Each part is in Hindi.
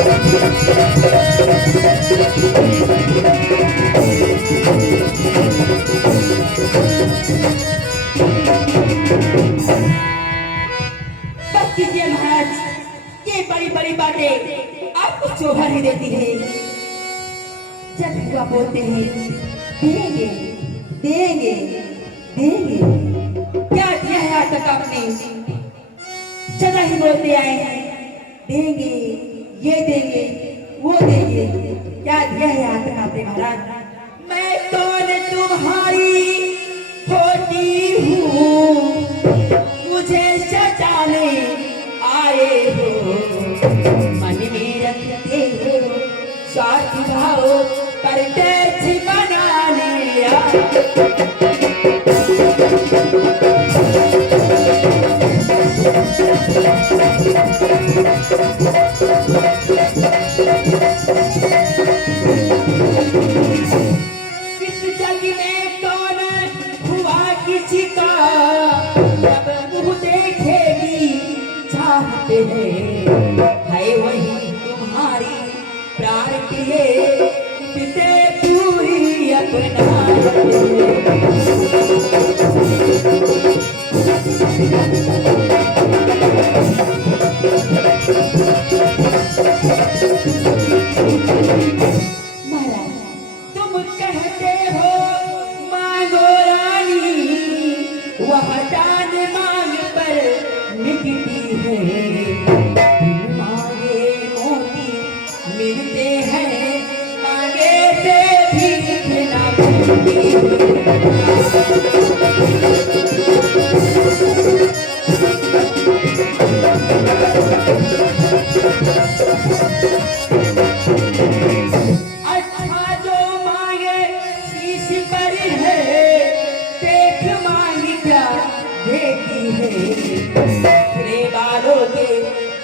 बस कीजिए महाराज, ये बड़ी बड़ी बातें आपको शोभा नहीं देती है। जब हुआ बोलते हैं देंगे देंगे देंगे, क्या दिया है आज तक आपने? सदा ही बोलते आए हैं देंगे, ये देंगे, वो देंगे, क्या दिया है आज तक आपने महाराज? मैं कौन तुम्हारी होती हूँ, मुझे सजाने आए हो, मन में रखते हो स्वार्थ भाव, परदेसी बनाने आए। इस जग में कौन हुआ किसी का, सब मुँह देखेगी चाहते हैं, है वही तुम्हारी प्राण प्रिय, इससे पूरी अपनाते महाराज, तुम कहते हो मांगो रानी, वह दान मांग पर मिटती है, बिन मांगे मोती मिलते हैं, मांगे से भीख ना मिलती अच्छा जो मांगे शीश पर है, देख मांग क्या देती है, रे बालों के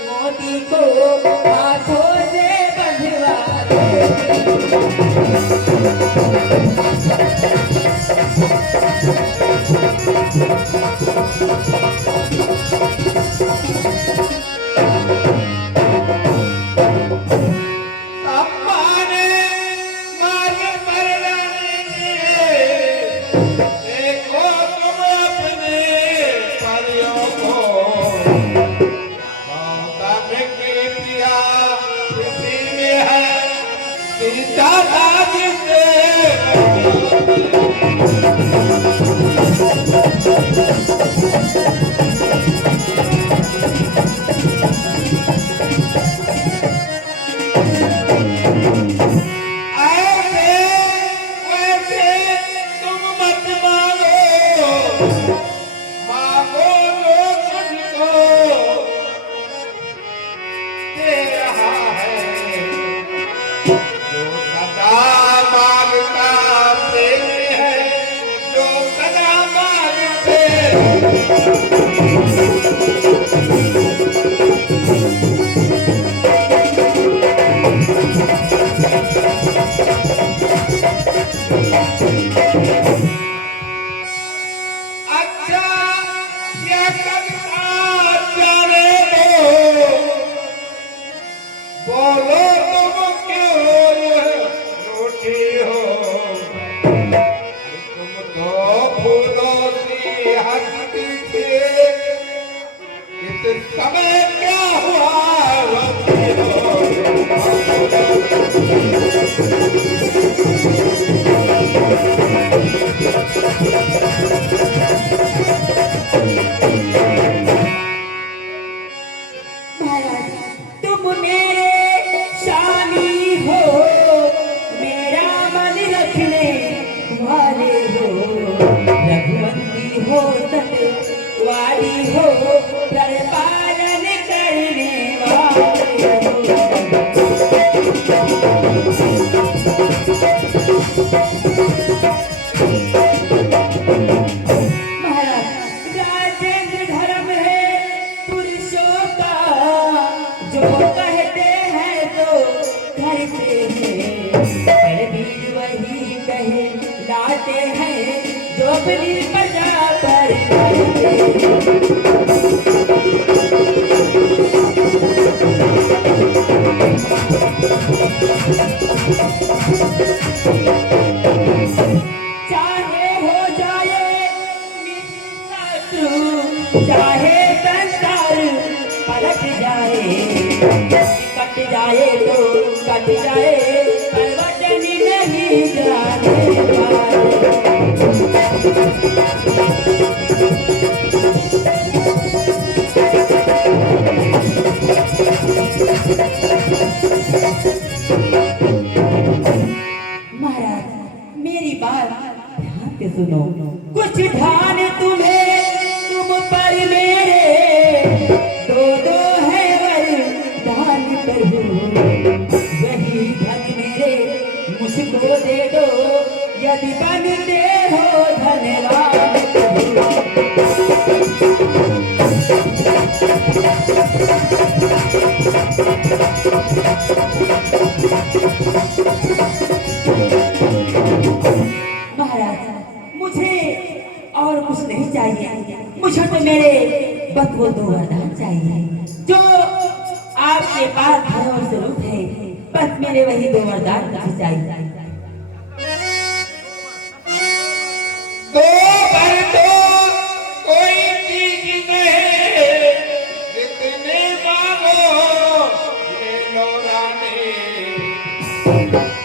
मोती को हाथों से बंधवा लाते हैं जो अपनी प्रजा पर कट जाए तो कट जाए पर वतन नहीं जाने वाले। महाराज मेरी बात ध्यान से सुनो, कुछ ध्यान तुम्हें तुम पर मेरे दो दो है वरदान प्रभु, वही धन मेरे मुझको दे दो यदि बनते हो धनवान महाराज। मुझे और कुछ नहीं चाहिए, मुझे तो मेरे बस वो दो वरदान चाहिए जो आपके पास है और जरूरत है, बस मेरे वही दो वरदान मुझे चाहिए। दो पर दो कोई चीज नहीं, जितने मांगो ले लो रानी।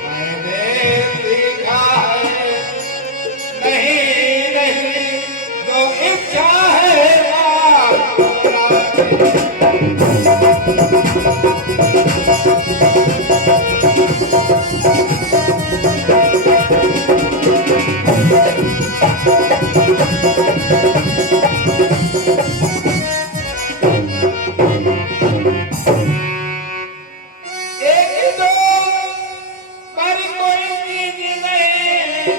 मैंने सीखा है नहीं नहीं जो इच्छा है एक दो पर कोई चीज नहीं,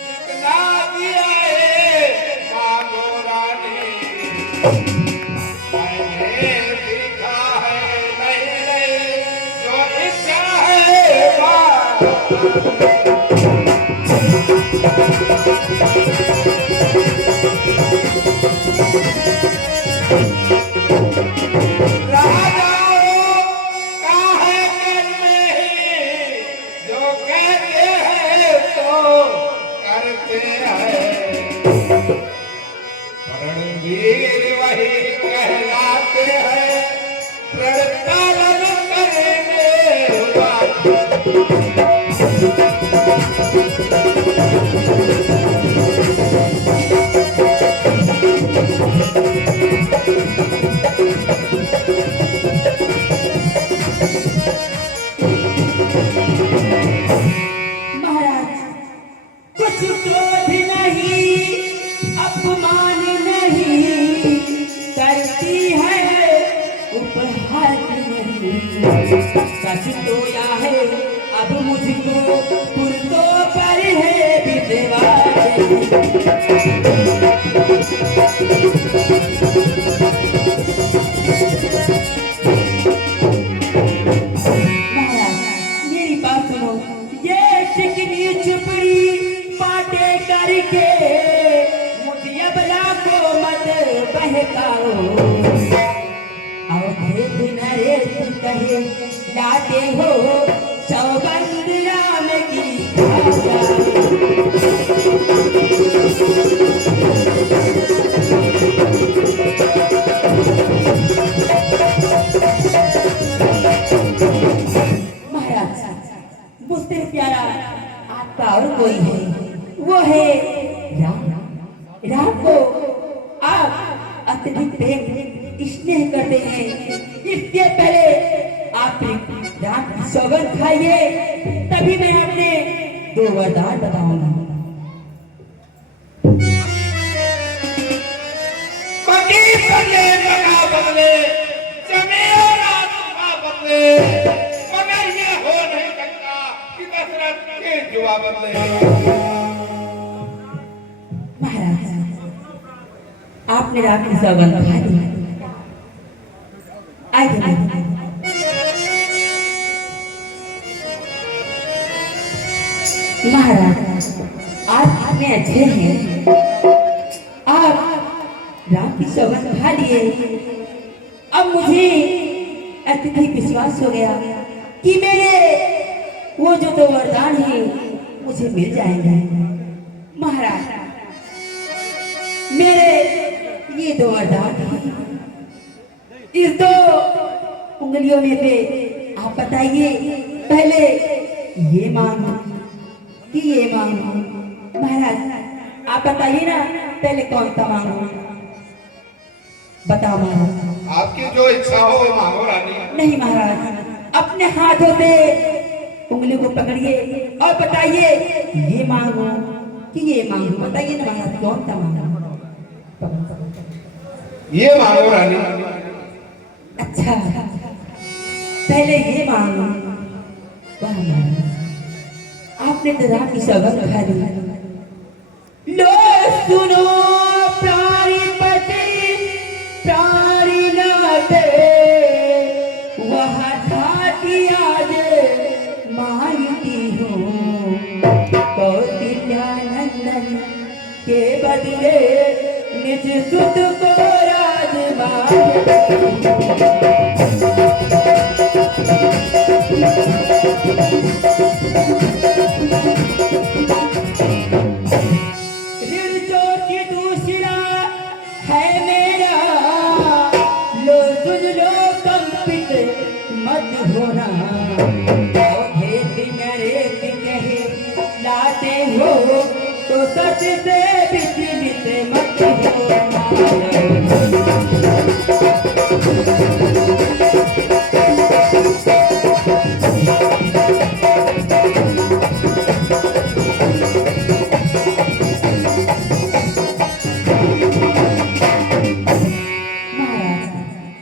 जितना दिया है मांगो रानी। मैंने सीखा है नहीं नहीं जो इच्छा है राजाओं का है करने ही, जो कहते हैं तो करते हैं। रणवीर वही कहलाते हैं, प्रण पालन करने वाले। महाराज कुछ क्रोध नहीं अपमान नहीं करती है उपहास नहीं, सच तो या है अब मुझको पुरतों पर है महाराज मेरी बात सुनो, ये चिकनी चुपड़ी बातें करके मुझे अबला को मत बहकाओ। अवधेश नरेश कहे लाते हो सौगंध राम की महाराज मुझसे प्यारा आपका और कोई है, वो है राम। राम को आप अत्यधिक प्रेम स्नेह करते हैं, इसके पहले आप राम की सौगंध खाइए, तभी मैं आपने दो वरदान बताऊंगा। बदले बगा बदले जमे और आत्मा बदले, मगर ये हो नहीं सकता कि दशरथ के जुआ बदले। महाराज आपने राम की सौगंध खा ली, आइए महाराज आप इतने अच्छे हैं, आप राम की सौगंध खा लिए, अब मुझे अत्यधिक विश्वास हो गया कि मेरे वो जो दो वरदान हैं मुझे मिल जाएंगे। महाराज मेरे ये दो वरदान हैं, इस दो उंगलियों में से आप बताइए पहले ये मांगो कि ये मांगो। महाराज आप बताइए ना पहले कौन सा मांगो, बताओ महाराज। आपकी जो इच्छा हो वो मांगो रानी। नहीं महाराज, अपने हाथों से उंगली को पकड़िए और बताइए ये मांगो कि ये मांगो। बताइए ना महाराज कौन सा मांगो। ये मांगो रानी। अच्छा पहले ये मांगो। वाह महाराज, आपने तो रात की सौगंध खा ली। लो सुनो प्राणीपति प्राणीनाथ, वह ठाटी आज मांगती हूँ। कौटिल्यानंदन के बदले निज सुत को राज मांगती है मेरा। लो सुन लो कंपित मत होना, मेरे कहे लाते हो तो सच से विचलित मत होना।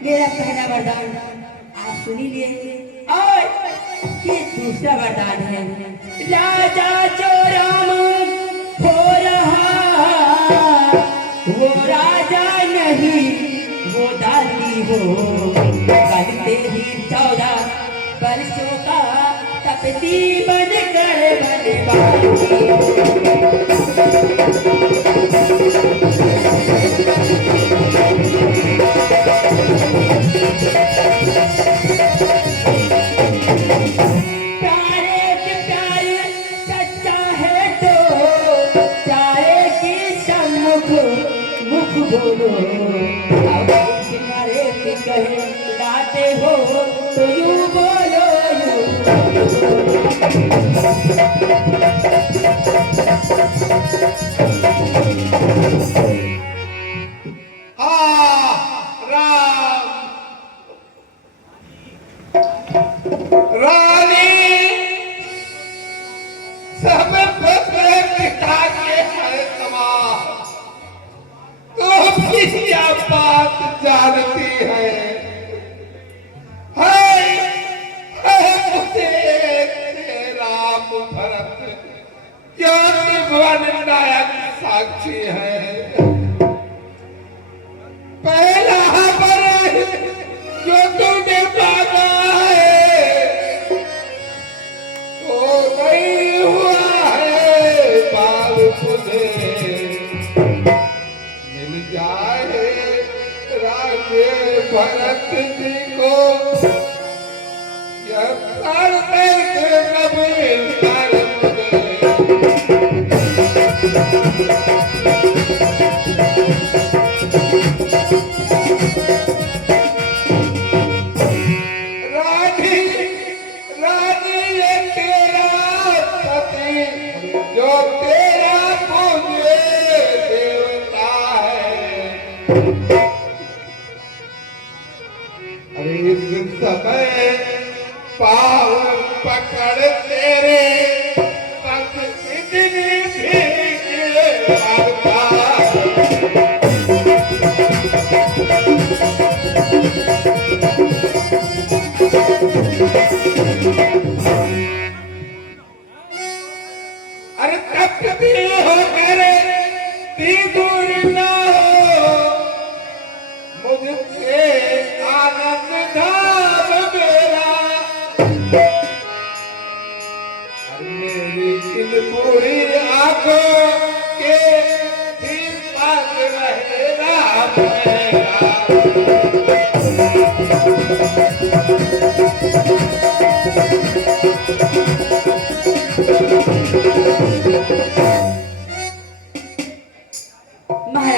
मेरा पहला वरदान आप सुन ही लिए और ये दूसरा वरदान है। राजा जो राम हो रहा, वो राजा नहीं वो दादी हो। बनते ही 14 वर्षों का तपती बनकर बनवाती। बोलो किनारे कहे लाते हो तो यूं बोलो रानी सब पिता के है तमाम, तो क्या बात जानती है मुझे राम भरत क्या त्रिभुवन नायक साक्षी है। पहला वर जो तुमने मांगा है तो नहीं हुआ है। बाल मुझे मिल जाए राजे भरत जी को, यह प्राण देते कभी कर मुझे। रानी रानी ये तेरा पति जो तेरा पूजे देवता है। अरे इस समय पाव पकड़ तेरे बस इतनी भी मारता अरे तपती हो मेरे ती दूर ना हो मुझसे आनंद धाम मेरा। मेरी इन पूरी आंखों के ठीक पास रहेगा मेरा। महाराज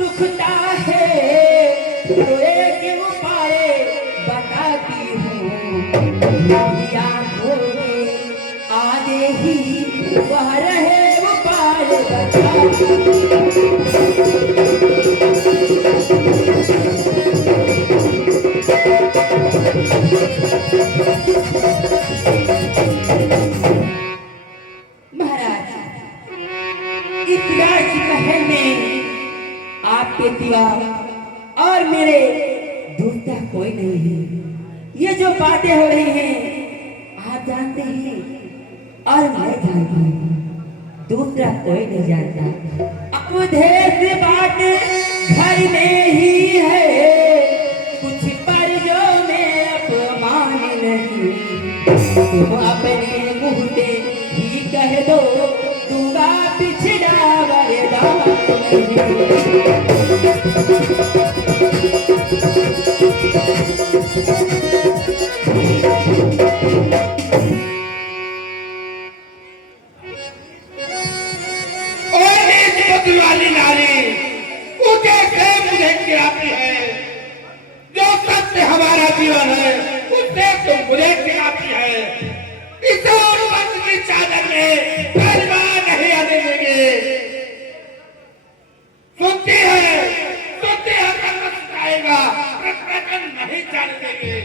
दुखता है तो एक उपाय बताती हूँ, मेरी आंखों में आगे ही वह रहे उपाय बताती महाराज। इस राजमहल में आपके सिवा और मेरे दूसरा कोई नहीं है। ये जो बातें हो रही हैं आप जानते हैं और मैं जानती हूँ, दूसरा कोई नहीं जानता। अब ढेर बात घर में ही है, कुछ पर्जों में अपमान नहीं। तुम अपने मुंह से ही कह दो, दूंगा पिछड़ा वरदान नहीं। वाली नारी मुझे से मुझे गिराती है, जो सत्य हमारा जीवन है उससे तुम मुझे गिराती है। इसे उन्मत्त की चादर में परिवार नहीं आने देंगे। सुनती है कर्म सिखाएगा, प्रकरण नहीं जाने देंगे।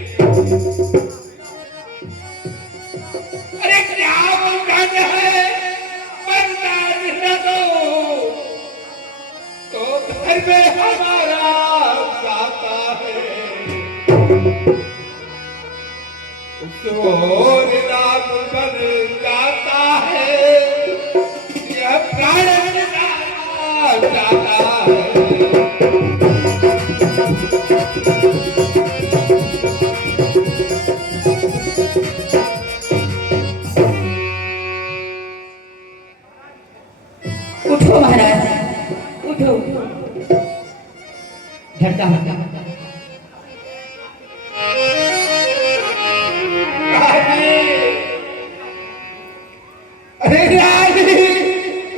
अरे क्या उलझन है, बर्दाश्त न दो तो घर में हमारा जाता है। उस ओर रात बन जाता है, यह प्राण जाता है। उठो महाराज, उठो। झटका अरे रानी,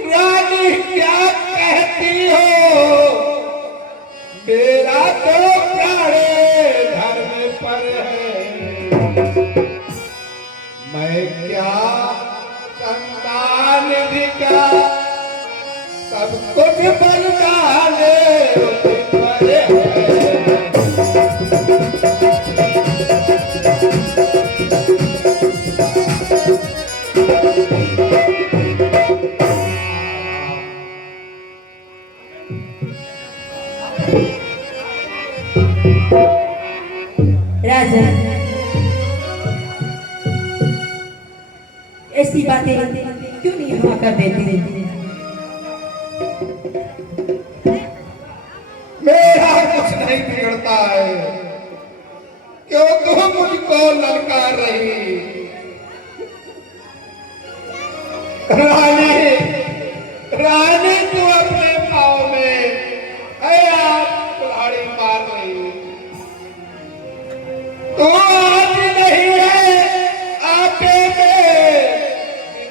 रानी क्या कहती हो? मेरा तो प्राण धर्म पर है। मैं क्या संतान भी क्या सब कुछ बलिदान पर है। राजा, ऐसी बातें क्यों नहीं यहाँ कर देते? मेरा कुछ नहीं बिगड़ता है, क्यों तुम मुझको ललकार रही? रानी, रानी तू अपने पाँव में है आप कुल्हाड़ी मार रही। तू आज नहीं है आपे में,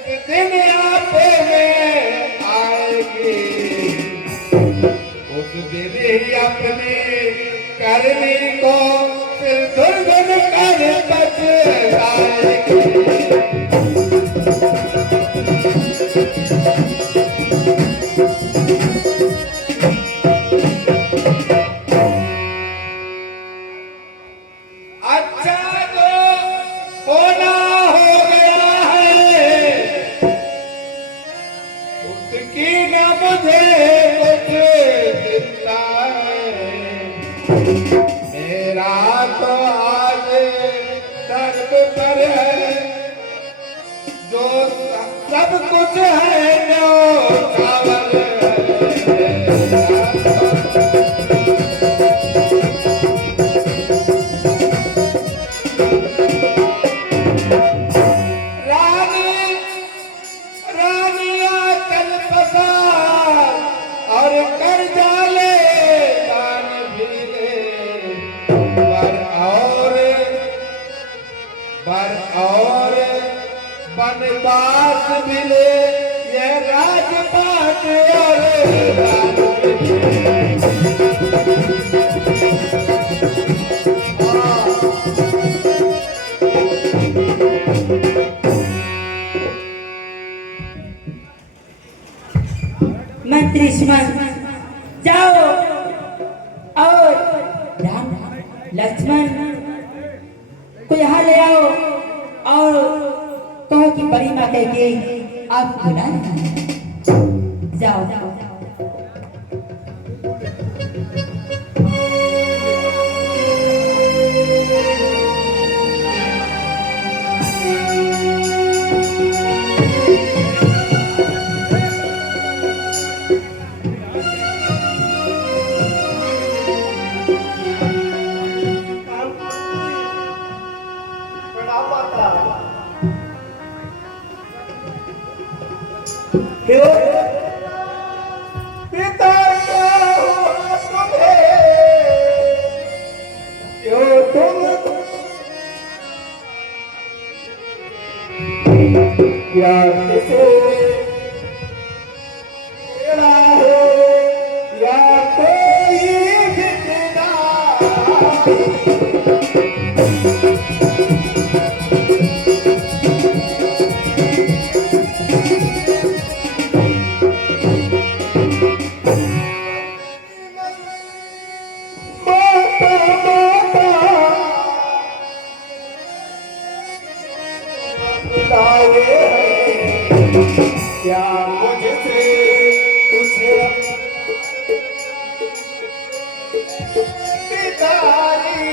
इस दिन आपे में आएगी। उस दिन ही अपनी करनी को फिर दुर्गन कर बचलाएगी। मेरा तो आज दर्द पर है, जो सब कुछ है जो चावल और बनवास मिले, ये राजपाट और लक्ष्मण को यहाँ ले आओ और कहो कि बड़ी माँ कह के आप बुला जाओ जाओ पिता तुम्हें क्यों तुम क्या किसे तेरा है या कोई बिना क्या मुझसे तुझे पितारी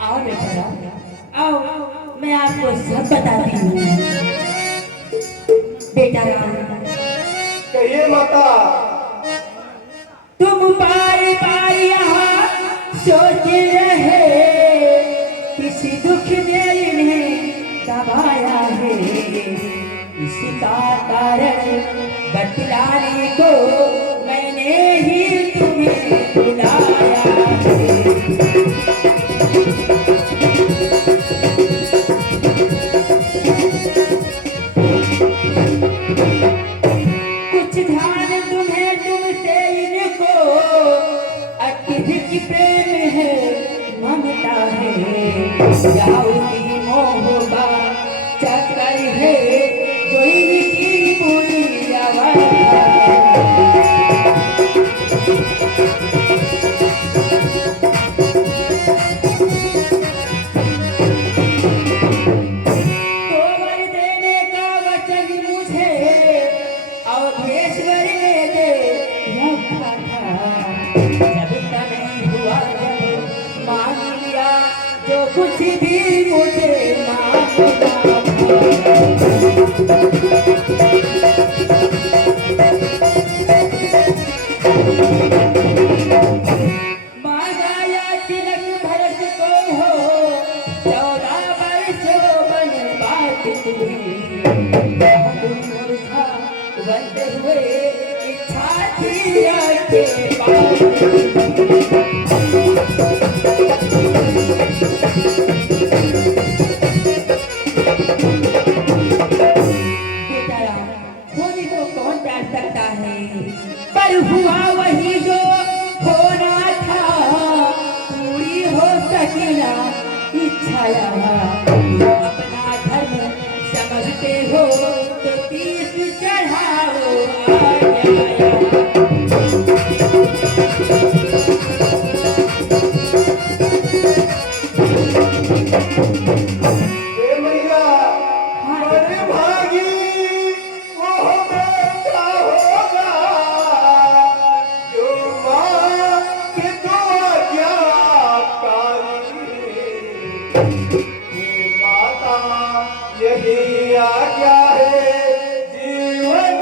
आओ बेटा आओ मैं आपको सब बताती हूँ बेटा राम कहिए माता तुम बार बार यहाँ सोच रहे किसी दुख ने इन्हें दबाया है इसका कारण बतलाने को मैंने ही तुम्हें बुलाया है कुछ ध्यान तुम्हें तुमसे इनको अत्यधिक प्रेम है ममता है जाओ की मोहबा चक्कर है जो इनकी पूरी अवस्था तोवर देने का वचन मुझे अवधेश्वर ने दे रखा था जब तक नहीं हुआ जब मान लिया जो कुछ भी मुझे मांगना मांगा या तिलक भरत को हो 14 वर्षों वनवास तुम्हें मूर्खा बंद हुए इच्छा थी आके बेटा होने को कौन जान सकता है पर हुआ वही जो होना था पूरी हो सकेला इच्छा अपना धर्म समझते हो तो तीस चढ़ाओ मैया बड़े भागी वो बेटा होगा जो माँ के तो आज्ञाकारी ये माता यही आज्ञा है जीवन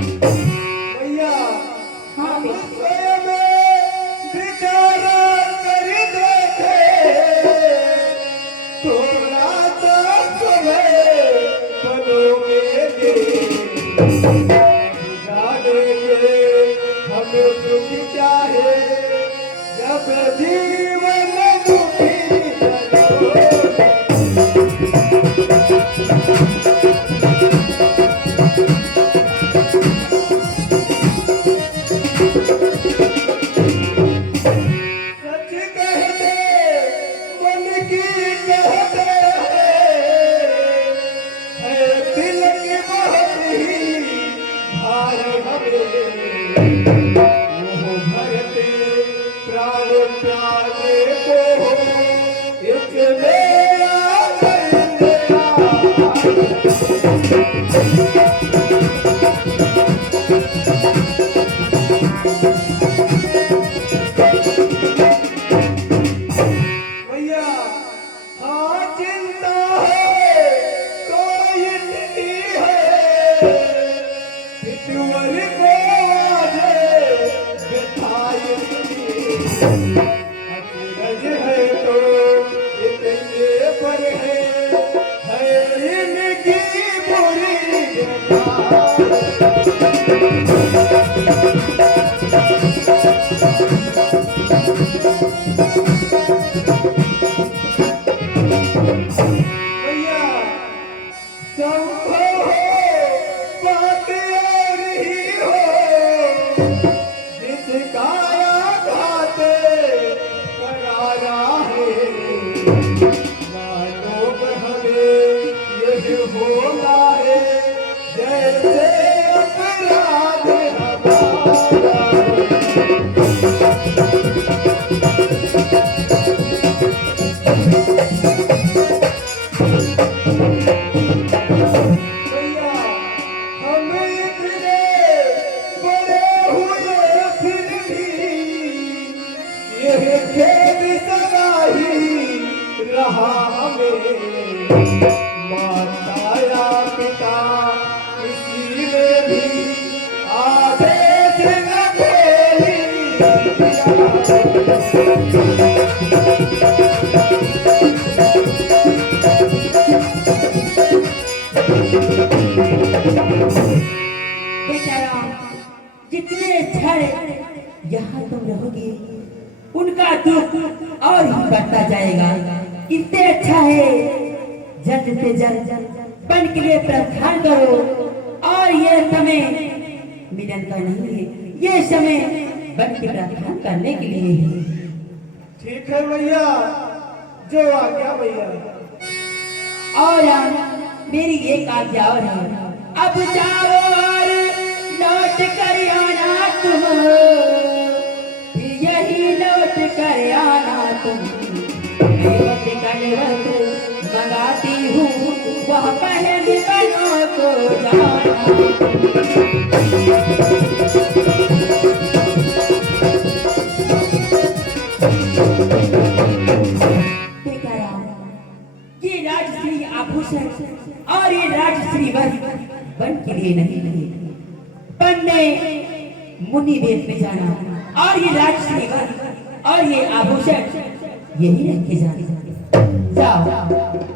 भैया हाँ बेटा स्वयं विचार कर देखे थोड़ा सा समय बनोगे जानेंगे हम दुख क्या है जब जीवन दुखी चलोगे। भैया हाँ चिंता है तो इतनी है पितवर को आज बिठाई अचरज है तो इतने पर है इनकी बुरी भैया संभव हो बात और ही हो जिसका आघात करारा है मानो हमें यही होना है जैसे अपराध हमारा है। भैया हम इतने बड़े हुए फिर भी यह खेद सदा ही रहा हमें माता या पिता किसी ने भी आदेश न बेचारा जितने क्षण यहाँ तुम रहोगे उनका दुख और ही बढ़ता जाएगा। इससे अच्छा है जल्द से जल्द बन के लिए प्रार्थना करो और ये समय मिलन का नहीं है, ये समय बन के प्रार्थना करने के लिए है। ठीक है भैया जो आ गया भैया। और मेरी एक आज्ञा और है, अब जाओ और लौट कर आना तुम, यही लौट कर आना तुम। देवत कलवत मंगाती हूँ वह पहले बनो को जाना। ये राजश्री आभूषण और ये राजश्री वन के लिए नहीं बनने मुनि वेद में जाना और ये राजश्री वन और ये आभूषण यही रखे जाने। जाओ।